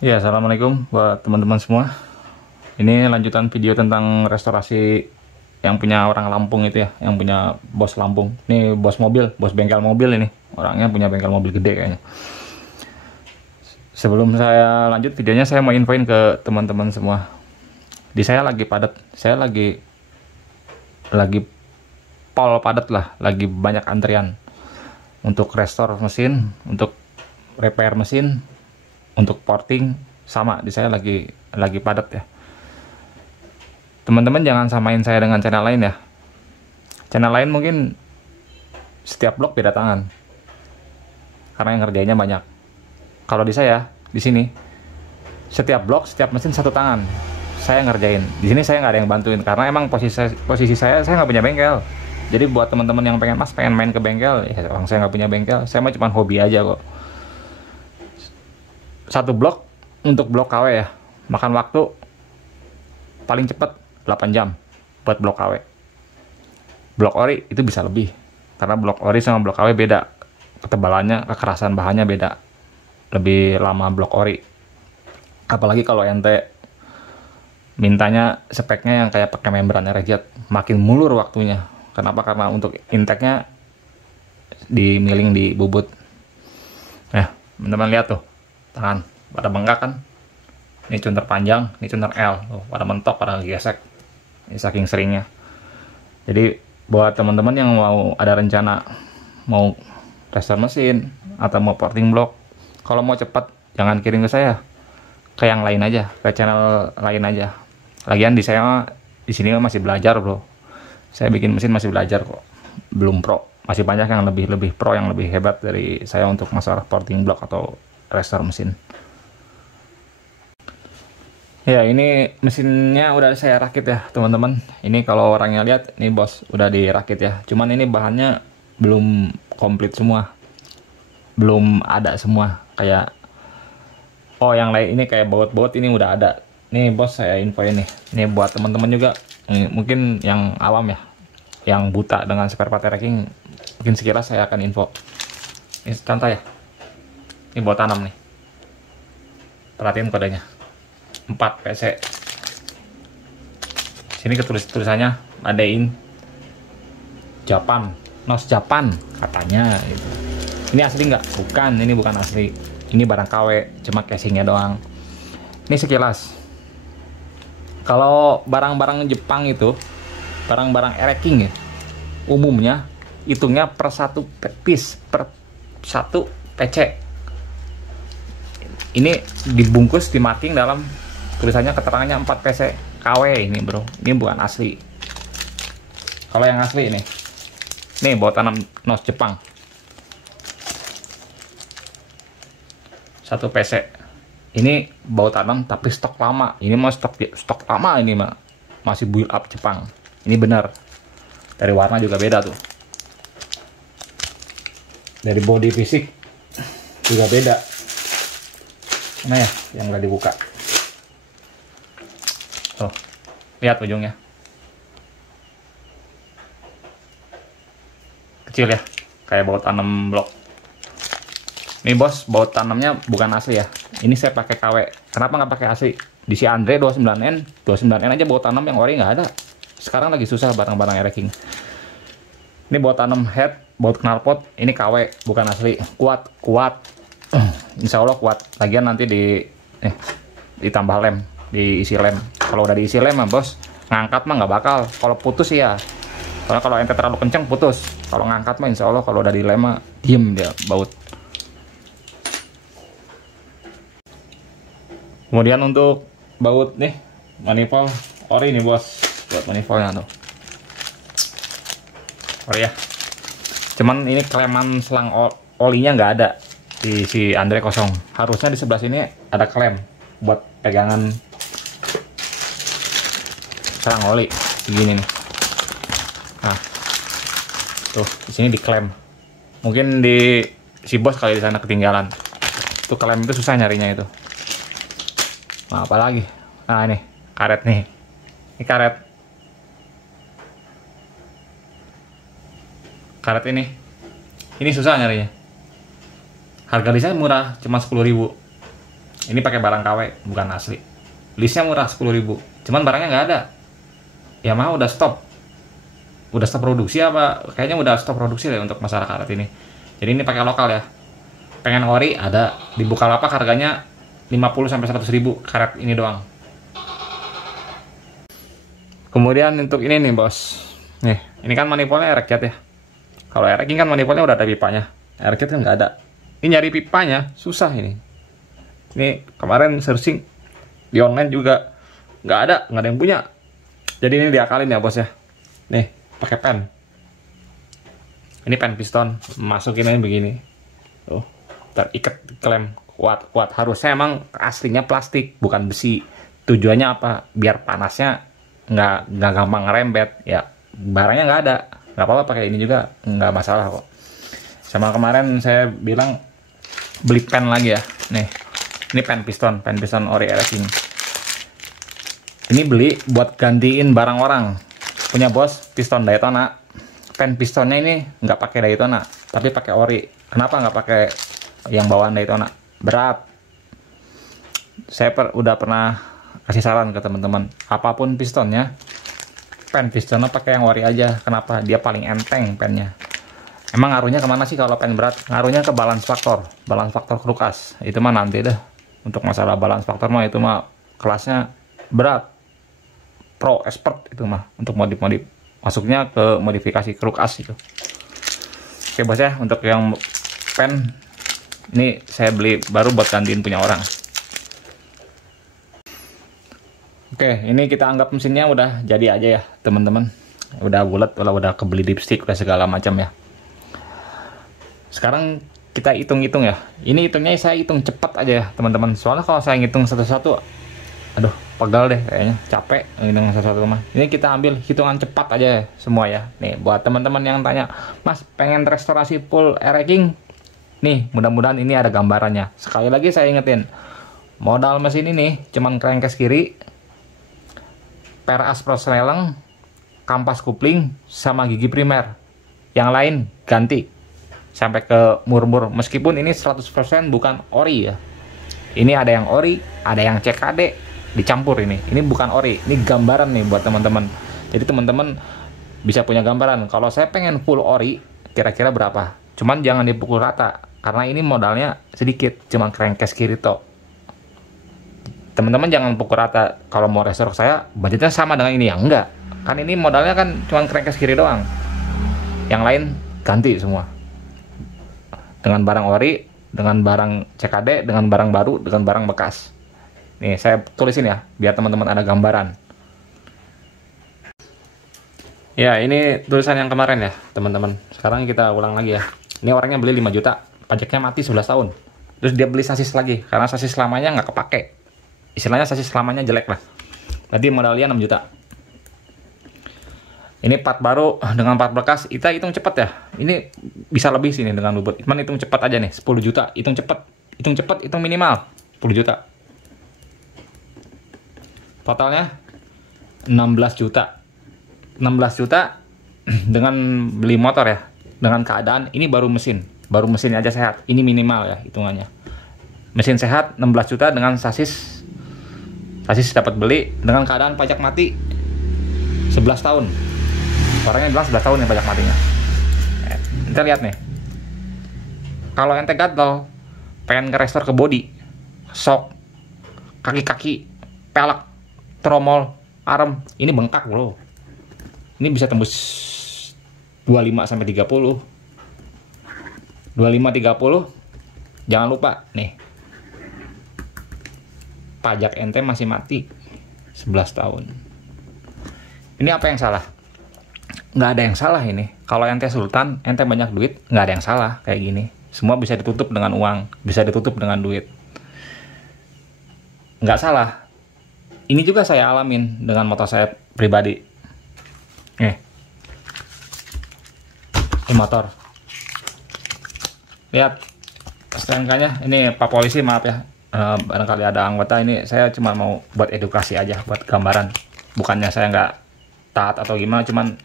Ya, assalamualaikum buat teman-teman semua. Ini lanjutan video tentang restorasi yang punya orang Lampung itu ya, yang punya bos Lampung. Ini bos mobil, bos bengkel mobil ini. Orangnya punya bengkel mobil gede kayaknya. Sebelum saya lanjut videonya, saya mau infoin ke teman-teman semua. Di saya lagi padat, saya lagi pol padat lah, lagi banyak antrian untuk restore mesin, untuk repair mesin, untuk porting, sama di saya lagi padat ya. Teman-teman jangan samain saya dengan channel lain ya. Channel lain mungkin setiap blok beda tangan, karena yang ngerjainnya banyak. Kalau di saya, di sini setiap blok, setiap mesin satu tangan saya ngerjain. Di sini saya nggak ada yang bantuin karena emang posisi saya nggak punya bengkel. Jadi buat teman-teman yang pengen main ke bengkel, ya orang saya nggak punya bengkel, saya mah cuma hobi aja kok. Satu blok untuk blok KW ya, makan waktu paling cepat 8 jam buat blok KW. Blok ori itu bisa lebih, karena blok ori sama blok KW beda, ketebalannya, kekerasan bahannya beda. Lebih lama blok ori, apalagi kalau ente mintanya speknya yang kayak pakai membran RJ, makin mulur waktunya. Kenapa? Karena untuk intake-nya di milling di bubut. Nah, teman-teman lihat tuh, tangan pada bengkak kan. Ini cunter panjang, ini cunter L, tuh, pada mentok, pada gesek. Ini saking seringnya. Jadi buat teman-teman yang mau ada rencana mau restore mesin atau mau porting block, kalau mau cepat jangan kirim ke saya, ke yang lain aja, ke channel lain aja. Lagian di saya di sini masih belajar bro. Saya bikin mesin masih belajar kok, belum pro. Masih banyak yang lebih pro, yang lebih hebat dari saya untuk masalah porting block atau restore mesin. Ya, ini mesinnya udah saya rakit ya teman-teman. Ini kalau orangnya lihat, ini bos udah dirakit ya. Cuman ini bahannya belum komplit semua, belum ada semua. Kayak yang lain ini kayak baut-baut ini udah ada. Nih bos, saya info ini. Ini buat teman-teman juga. Ini mungkin yang awam ya, yang buta dengan spare part tracking, mungkin sekilas saya akan info. Ini contoh ya. Ini buat tanam nih. Perhatiin kodenya. 4 PC. Sini tulisannya Made in Japan, Nos Japan katanya gitu. Ini asli nggak? Bukan, ini bukan asli. Ini barang KW, cuma casingnya doang. Ini sekilas. Kalau barang-barang Jepang itu, barang-barang ereking ya, umumnya hitungnya per satu piece, per satu PC. Ini dibungkus, di marking dalam tulisannya, keterangannya 4 PC KW ini bro. Ini bukan asli. Kalau yang asli ini, nih bawa tanam Nos Jepang, 1 PC. Ini bau tanam tapi stok lama. Ini mah stok lama, ini mah masih build up Jepang. Ini benar. Dari warna juga beda tuh. Dari body fisik juga beda. Nah ya, yang udah dibuka. Tuh, lihat ujungnya. Kecil ya, kayak baut tanam blok. Ini bos, baut tanamnya bukan asli ya. Ini saya pakai KW. Kenapa nggak pakai asli? Di si Andre 29N aja baut tanam yang ori nggak ada. Sekarang lagi susah barang-barang ereking. Ini baut tanam head, baut knalpot, ini KW, bukan asli. Kuat. Insya Allah kuat. Lagian nanti ditambah lem, diisi lem. Kalau udah diisi lem mah bos, ngangkat mah nggak bakal. Kalau putus ya. Soalnya kalau ente terlalu kenceng putus. Kalau ngangkat mah insya Allah kalau udah di lem mah diem dia baut. Kemudian untuk baut nih, manifold ori nih bos, buat manifoldnya tuh ori ya. Cuman ini kleman selang olinya nggak ada di si Andre kosong. Harusnya di sebelah sini ada klem buat pegangan selang oli begini nih. Nah, tuh di sini diklem. Mungkin di si bos kali di sana ketinggalan. Tuh klem itu susah nyarinya itu. Nah, apalagi? Nah, ini karet nih. Ini karet. Karet ini. Ini susah nyarinya. Harga desain murah, cuma 10.000. Ini pakai barang KW, bukan asli. Listnya murah 10.000, cuman barangnya nggak ada. Yamaha udah stop produksi apa? Kayaknya udah stop produksi deh untuk masalah karet ini. Jadi ini pakai lokal ya. Pengen ori ada di Bukalapak, harganya 50-100.000 karet ini doang. Kemudian untuk ini nih bos, nih ini kan manifoldnya Aircat ya. Kalau Aircat kan manifoldnya udah ada pipanya, Aircat kan nggak ada. Ini nyari pipanya susah ini. Ini kemarin searching di online juga nggak ada yang punya. Jadi ini diakalin ya bos ya. Nih pakai pen. Ini pen piston, masukin aja begini. Tuh, terikat klem kuat. Harusnya emang aslinya plastik bukan besi. Tujuannya apa? Biar panasnya nggak gampang ngerembet ya. Barangnya nggak ada, nggak apa-apa pakai ini juga nggak masalah kok. Sama kemarin saya bilang beli pen lagi ya. Nih ini pen piston ori racing. Ini beli buat gantiin barang orang. Punya bos piston Daytona. Pen pistonnya ini nggak pakai Daytona, tapi pakai ori. Kenapa nggak pakai yang bawaan Daytona? Berat. Saya udah pernah kasih saran ke teman-teman, apapun pistonnya, pen pistonnya pakai yang ori aja. Kenapa? Dia paling enteng pennya. Emang ngaruhnya kemana sih kalau pen berat? Ngaruhnya ke balance faktor krukas. Itu mah nanti deh. Untuk masalah balance faktor mah itu mah kelasnya berat. Pro expert itu mah untuk modif-modif. Masuknya ke modifikasi krukas itu. Oke bos ya, untuk yang pen ini saya beli baru buat gantiin punya orang. Oke, ini kita anggap mesinnya udah jadi aja ya teman-teman. Udah bulat, udah kebeli dipstick, udah segala macam ya. Sekarang kita hitung-hitung ya. Ini hitungnya saya hitung cepat aja ya teman-teman. Soalnya kalau saya ngitung satu-satu, aduh pegal deh kayaknya, capek ngitung satu-satu mah. Ini kita ambil hitungan cepat aja ya, semua ya. Nih buat teman-teman yang tanya, Mas pengen restorasi full air-racking? Nih mudah-mudahan ini ada gambarannya. Sekali lagi saya ingetin, modal mesin ini cuman crankcase kiri, per aspro seleleng, kampas kupling, sama gigi primer. Yang lain ganti sampai ke mur-mur. Meskipun ini 100% bukan ori ya. Ini ada yang ori, ada yang CKD dicampur ini. Ini bukan ori, ini gambaran nih buat teman-teman. Jadi teman-teman bisa punya gambaran. Kalau saya pengen full ori, kira-kira berapa? Cuman jangan dipukul rata, karena ini modalnya sedikit, cuman crankcase kiri toh. Teman-teman jangan pukul rata. Kalau mau restore saya budgetnya sama dengan ini ya, enggak. Kan ini modalnya kan cuma crankcase kiri doang. Yang lain ganti semua. Dengan barang ori, dengan barang CKD, dengan barang baru, dengan barang bekas. Nih saya tulisin ya, biar teman-teman ada gambaran. Ya ini tulisan yang kemarin ya teman-teman. Sekarang kita ulang lagi ya. Ini orangnya beli 5 juta, pajaknya mati 11 tahun. Terus dia beli sasis lagi, karena sasis lamanya nggak kepake. Istilahnya sasis lamanya jelek lah. Jadi modalnya 6 juta. Ini part baru dengan part bekas, kita hitung cepat ya. Ini bisa lebih sini dengan bubut. Cuman hitung cepat aja nih, 10 juta. Hitung cepat, hitung minimal 10 juta. Totalnya 16 juta. 16 juta dengan beli motor ya. Dengan keadaan ini baru mesin aja sehat. Ini minimal ya hitungannya. Mesin sehat 16 juta dengan sasis dapat beli dengan keadaan pajak mati 11 tahun. Orangnya bilang 11 tahun yang pajak matinya. Kita lihat nih. Kalau ente gatel, pengen nge-restore ke body, sok, kaki-kaki, pelek, tromol, arm, ini bengkak bro. Ini bisa tembus 25 sampai 30. 25 30. Jangan lupa nih. Pajak ente masih mati 11 tahun. Ini apa yang salah? Nggak ada yang salah ini. Kalau ente sultan, ente banyak duit, nggak ada yang salah kayak gini. Semua bisa ditutup dengan uang, bisa ditutup dengan duit. Nggak salah. Ini juga saya alamin dengan motor saya pribadi. Ini motor. Lihat STNK-nya. Ini Pak Polisi, maaf ya. Barangkali ada anggota, ini saya cuma mau buat edukasi aja, buat gambaran. Bukannya saya nggak taat atau gimana, cuman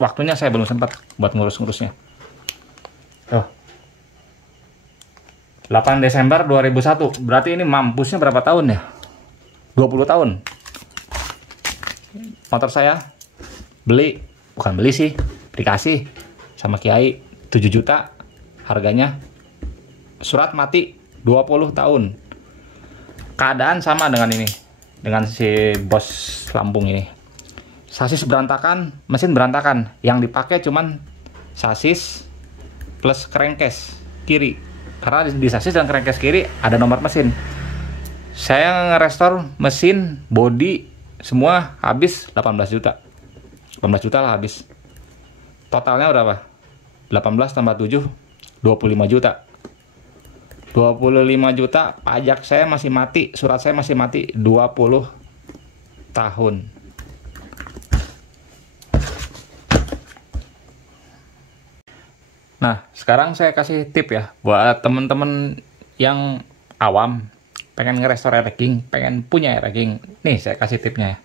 waktunya saya belum sempat buat ngurus-ngurusnya. Tuh. 8 Desember 2001. Berarti ini mampusnya berapa tahun ya? 20 tahun. Motor saya bukan beli sih, dikasih sama Kiai 7 juta harganya. Surat mati 20 tahun. Keadaan sama dengan ini, dengan si bos Lampung ini. Sasis berantakan, mesin berantakan. Yang dipakai cuman sasis plus crankcase kiri. Karena di sasis dan crankcase kiri ada nomor mesin. Saya ngerestore mesin, bodi, semua habis 18 juta. 18 juta lah habis. Totalnya berapa? 18 tambah 7, 25 juta. 25 juta, pajak saya masih mati, surat saya masih mati 20 tahun. Nah, sekarang saya kasih tip ya buat temen-temen yang awam, pengen nge-restore racking, pengen punya racking. Nih, saya kasih tipnya ya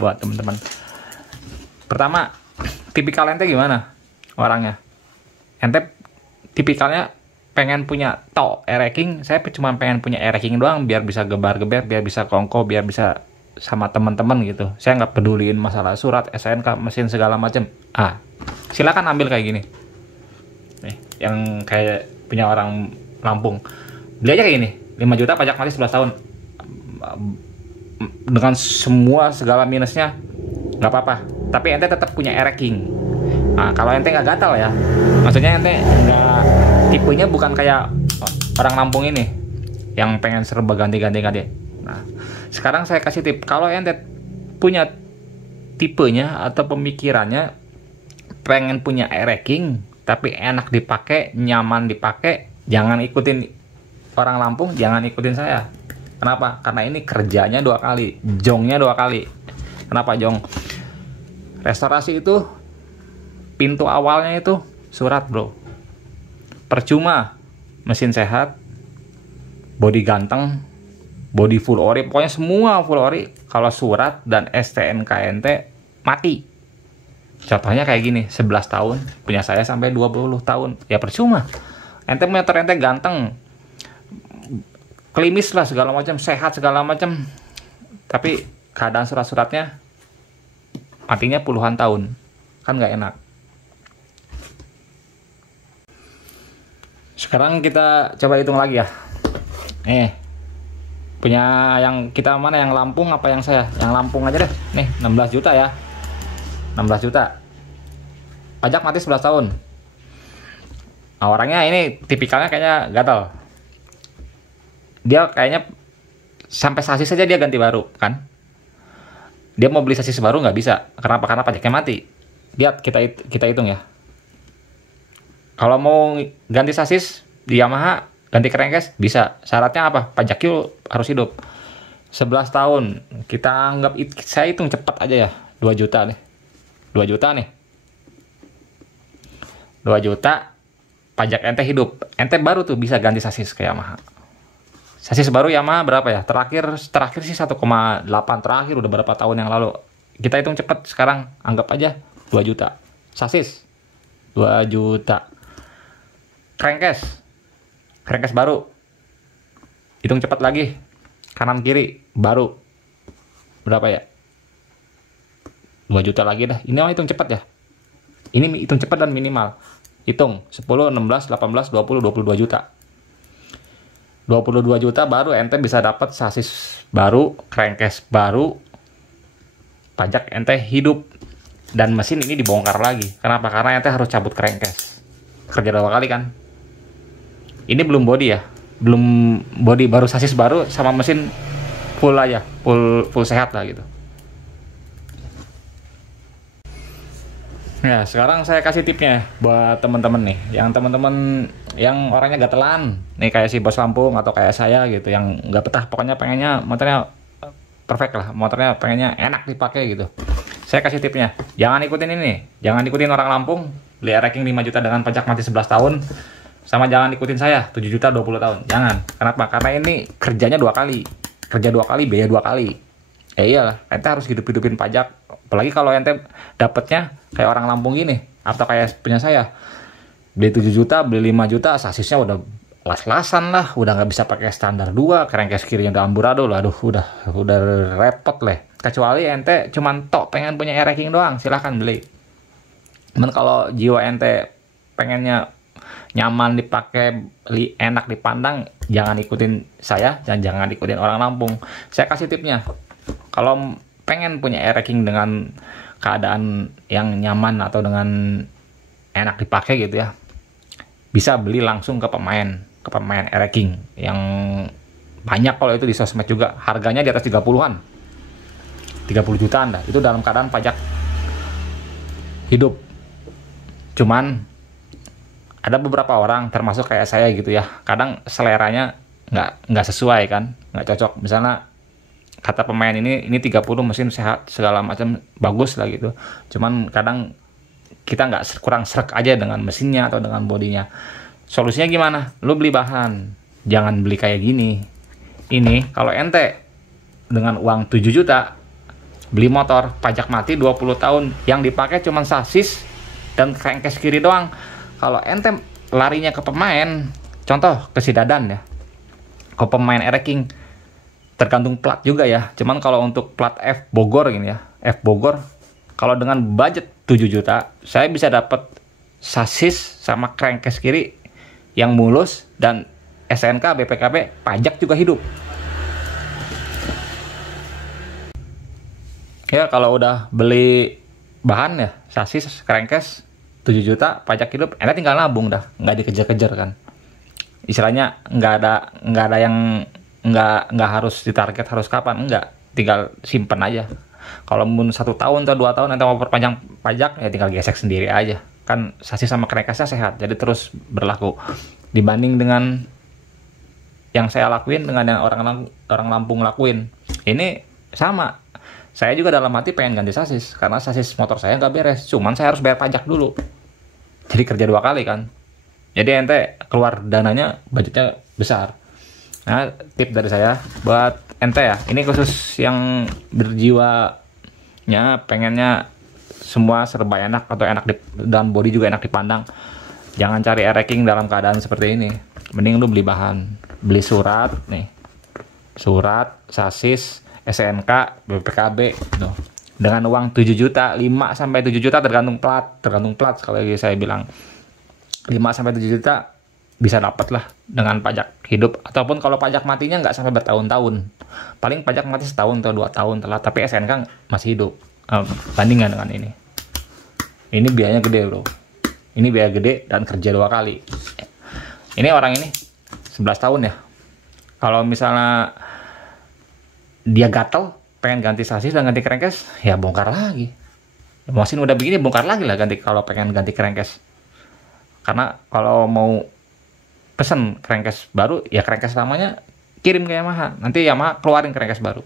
buat temen-temen. Pertama, tipikal ente gimana orangnya? Ente tipikalnya pengen punya racking, saya cuma pengen punya racking doang biar bisa gebar-geber, biar bisa kongko, biar bisa sama teman-teman gitu. Saya nggak peduliin masalah surat, SNK, mesin segala macam. Silakan ambil kayak gini. Nih, yang kayak punya orang Lampung. Beli aja kayak gini, 5 juta pajak mati 11 tahun. Dengan semua segala minusnya nggak apa-apa. Tapi ente tetap punya racking. Nah, kalau ente nggak gatal ya, maksudnya ente nggak, tipenya bukan kayak orang Lampung ini yang pengen serba ganti-ganti. Nah, sekarang saya kasih tip, kalau ente punya tipenya atau pemikirannya pengen punya racking tapi enak dipakai, nyaman dipakai, jangan ikutin orang Lampung, jangan ikutin saya. Kenapa? Karena ini kerjanya 2 kali, jongnya 2 kali. Kenapa jong? Restorasi itu pintu awalnya itu surat, bro. Percuma mesin sehat, bodi ganteng, bodi full ori, pokoknya semua full ori. Kalau surat dan STNK ente mati. Contohnya kayak gini, 11 tahun, punya saya sampai 20 tahun. Ya percuma. Ente motor ente ganteng, klimis lah segala macam, sehat segala macam. Tapi keadaan surat-suratnya matinya puluhan tahun. Kan nggak enak. Sekarang kita coba hitung lagi ya. Punya yang kita mana, yang Lampung apa yang saya? Yang Lampung aja deh. Nih, 16 juta ya. 16 juta. Pajak mati 11 tahun. Nah, orangnya ini tipikalnya kayaknya gatal. Dia kayaknya sampai sasis saja dia ganti baru, kan? Dia mau beli sasis baru nggak bisa. Kenapa? Karena pajaknya mati. Lihat, kita hitung ya. Kalau mau ganti sasis di Yamaha, ganti crankcase bisa. Syaratnya apa? Pajak Q harus hidup. 11 tahun. Kita anggap, saya hitung cepat aja ya. 2 juta nih. 2 juta nih. 2 juta pajak ente hidup. Ente baru tuh bisa ganti sasis ke Yamaha. Sasis baru Yamaha berapa ya? Terakhir sih 1,8 terakhir, udah berapa tahun yang lalu. Kita hitung cepat sekarang, anggap aja 2 juta. Sasis 2 juta. Crankcase baru. Hitung cepat lagi. Kanan kiri baru. Berapa ya? 2 juta lagi dah. Ini mah hitung cepat ya. Ini hitung cepat dan minimal. Hitung 10, 16, 18, 20, 22 juta. 22 juta baru ente bisa dapat sasis baru, crankcase baru, pajak ente hidup, dan mesin ini dibongkar lagi. Kenapa? Karena ente harus cabut crankcase. Kerja 2 kali kan. Ini belum body ya, belum body, baru sasis baru sama mesin full aja, full sehat lah gitu. Ya, sekarang saya kasih tipnya buat teman-teman nih, yang teman-teman yang orangnya gatelan, nih kayak si bos Lampung atau kayak saya gitu, yang nggak betah, pokoknya pengennya motornya perfect lah, motornya pengennya enak dipakai gitu. Saya kasih tipnya, jangan ikutin ini, jangan ikutin orang Lampung, beli racking 5 juta dengan pajak mati 11 tahun, sama jangan ikutin saya 7 juta 20 tahun, jangan. Kenapa? Karena ini kerjanya 2 kali, kerja 2 kali, biaya 2 kali. Ya iyalah, ente harus hidup-hidupin pajak. Apalagi kalau ente dapetnya kayak orang Lampung gini, atau kayak punya saya, beli 7 juta, beli 5 juta, sasisnya udah las-lasan lah, udah nggak bisa pakai standar 2, crankcase kirinya udah amburadul, aduh udah repot lah. Kecuali ente cuman tok pengen punya air racking doang, silahkan beli. Cuman kalau jiwa ente pengennya nyaman dipakai, enak dipandang, jangan ikutin saya dan jangan ikutin orang Lampung. Saya kasih tipnya, kalau pengen punya air racking dengan keadaan yang nyaman atau dengan enak dipakai gitu ya, bisa beli langsung ke pemain air racking yang banyak. Kalau itu di sosmed juga harganya di atas 30-an, 30 jutaan dah, itu dalam keadaan pajak hidup. Cuman ada beberapa orang termasuk kayak saya gitu ya, kadang seleranya nggak sesuai kan, nggak cocok. Misalnya kata pemain ini 30 mesin sehat segala macam bagus lah gitu, cuman kadang kita kurang srek aja dengan mesinnya atau dengan bodinya. Solusinya gimana? Lu beli bahan, jangan beli kayak gini. Ini kalau ente dengan uang 7 juta beli motor, pajak mati 20 tahun, yang dipakai cuma sasis dan crankcase kiri doang. Kalau ente larinya ke pemain, contoh ke si Dadan ya, ke pemain air racking, tergantung plat juga ya. Cuman kalau untuk plat F Bogor gini ya, F Bogor, kalau dengan budget 7 juta, saya bisa dapat sasis sama crankcase kiri yang mulus dan SNK, BPKB, pajak juga hidup. Ya kalau udah beli bahan ya, sasis, crankcase 7 juta, pajak hidup, enak tinggal nabung dah, nggak dikejar-kejar kan. Istilahnya nggak ada yang nggak harus ditarget harus kapan, enggak, tinggal simpen aja. Kalau mau 1 tahun atau 2 tahun nanti mau perpanjang pajak ya tinggal gesek sendiri aja. Kan sasis sama crankcase-nya sehat, jadi terus berlaku. Dibanding dengan yang saya lakuin dengan yang orang Lampung lakuin, ini sama. Saya juga dalam hati pengen ganti sasis karena sasis motor saya nggak beres, cuman saya harus bayar pajak dulu, jadi kerja 2 kali kan. Jadi ente keluar dananya, budgetnya besar. Nah, tip dari saya buat ente ya, ini khusus yang berjiwanya pengennya semua serba enak atau enak dan body juga enak dipandang. Jangan cari air racking dalam keadaan seperti ini. Mending lu beli bahan, beli surat nih, surat, sasis, SNK, BPKB tuh. Dengan uang 7 juta, 5 sampai 7 juta tergantung plat sekali lagi saya bilang. 5 sampai 7 juta bisa dapat lah dengan pajak hidup, ataupun kalau pajak matinya nggak sampai bertahun-tahun. Paling pajak mati setahun atau 2 tahun telat, tapi SNK masih hidup. Bandingkan dengan ini. Ini biayanya gede, bro. Ini biaya gede dan kerja 2 kali. Ini orang ini 11 tahun ya. Kalau misalnya dia gatel, pengen ganti sasis dan ganti crankcase, ya bongkar lagi. Mesin udah begini bongkar lagi lah ganti kalau pengen ganti crankcase. Karena kalau mau pesen crankcase baru, ya crankcase lamanya kirim ke Yamaha. Nanti Yamaha keluarin crankcase baru.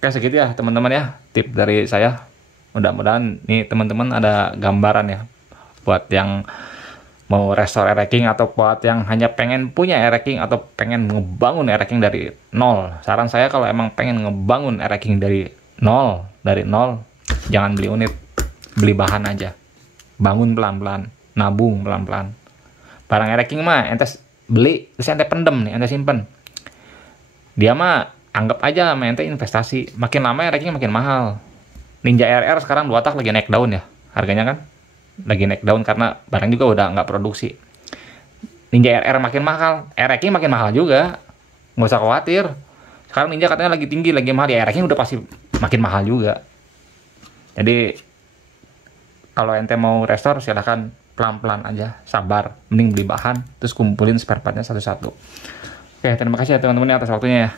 Oke, segitu ya teman-teman ya, tip dari saya. Mudah-mudahan nih teman-teman ada gambaran ya buat yang mau restore air racking atau buat yang hanya pengen punya air racking atau pengen ngebangun air racking dari nol. Saran saya kalau emang pengen ngebangun air racking dari nol, jangan beli unit, beli bahan aja. Bangun pelan-pelan, nabung pelan-pelan. Barang air racking mah ente beli terus ente pendem nih, ente simpen. Dia mah anggap aja sama ente investasi. Makin lama air racking makin mahal. Ninja RR sekarang 2 tak lagi naik daun ya, harganya kan lagi naik daun karena barang juga udah nggak produksi. Ninja RR makin mahal, air racking makin mahal juga, nggak usah khawatir. Sekarang Ninja katanya lagi tinggi, lagi mahal, ya air racking udah pasti makin mahal juga. Jadi kalau ente mau restore silahkan pelan-pelan aja, sabar, mending beli bahan terus kumpulin spare partnya satu-satu. Oke, terima kasih ya teman-teman atas waktunya ya.